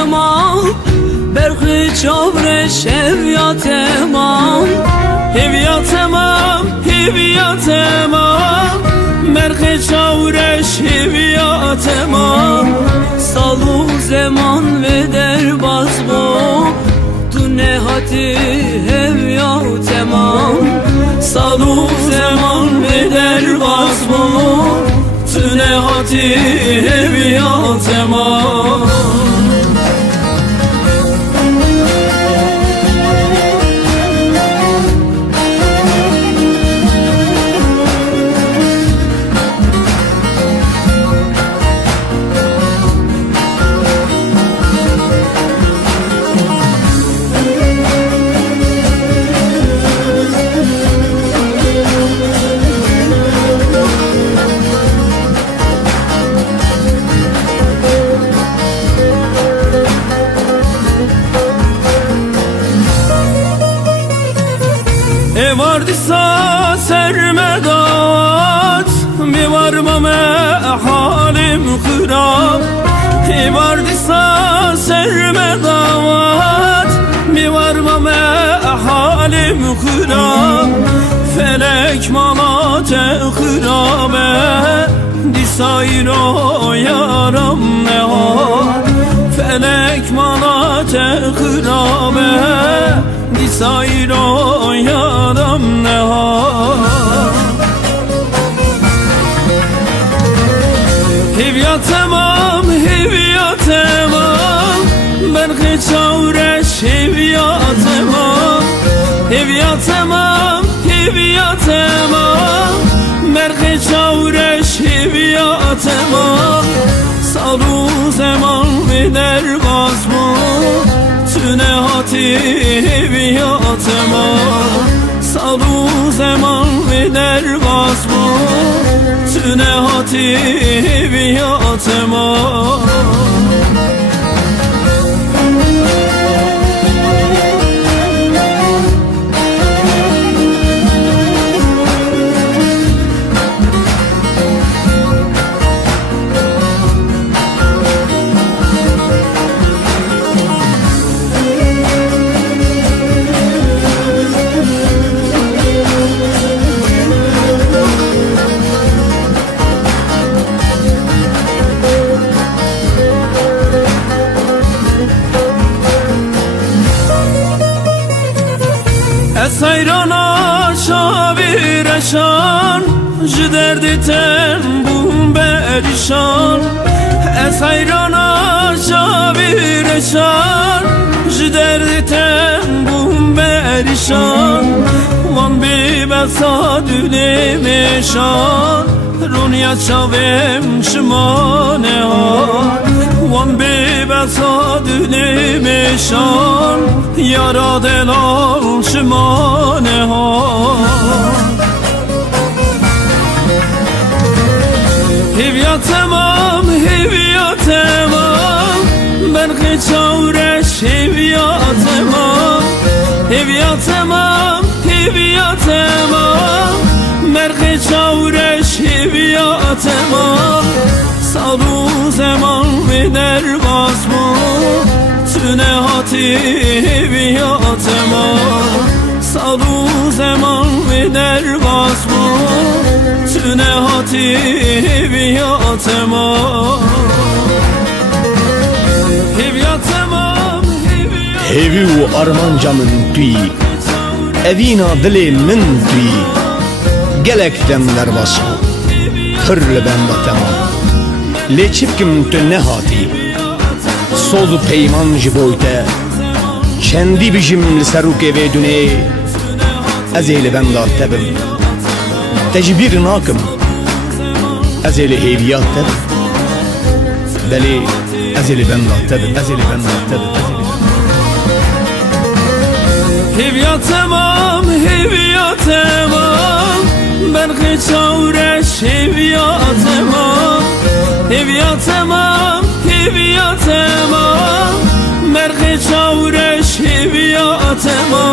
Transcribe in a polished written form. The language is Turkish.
تمام برخی چاورش هویا تمام هویا تمام هویا تمام برخی چاورش هویا تمام سالو زمان و درباز بو تو نهاتی هویا تمام سالو زمان و درباز بو تو نهاتی هویا تمام Vardisa sermedat bir varmame halim kırab Vardisa sermedat bir varmame halim kırab Felek manate kırabe disayro yaram ne ha Felek manate kırabe disayro yaram ne ha Hevya tamam hevya tamam Berkı çavreş hevya tamam Hevya tamam hevya tamam Berkı çavreş hevya tamam Saru zaman ve derbaz mı Tüne hati hevya tamam Saru zaman ve derbaz mı Tüne hati hevya tamam Sayrana şavireşan Jderdi ten bum berişan Sayrana şavireşan Jderdi ten bum berişan Van bi besadüle meşan Runya çavem şmane ha Van bi besadüle meşan Yara delal şmane ha Hevya tamam hevya tamam Berkı çavreş hevya tamam Hevya tamam hevya tamam Berkı çavreş hevya tamam Saru zaman ve derbaz mı Tüne hati hevya tamam Saru zaman ve derbaz mı Tüne hati hevya tamam Hevya tamam Hevi u armanca min tui Evina dili min tui Gelekten derbaz mı Hırlı bende tamam Leçipkim tüne hati Sozu peyman jiboyte Kendi bijim seruk eve düne Ezeli ben latebim Tecbir nakım Ezeli heviyat tebim Beli ezeli ben latebim Ezeli ben latebim Hevya tamam hevya tamam Berkı çavreş hevya tamam Hevya tamam hevya tamam Berkı çavreş hevya tamam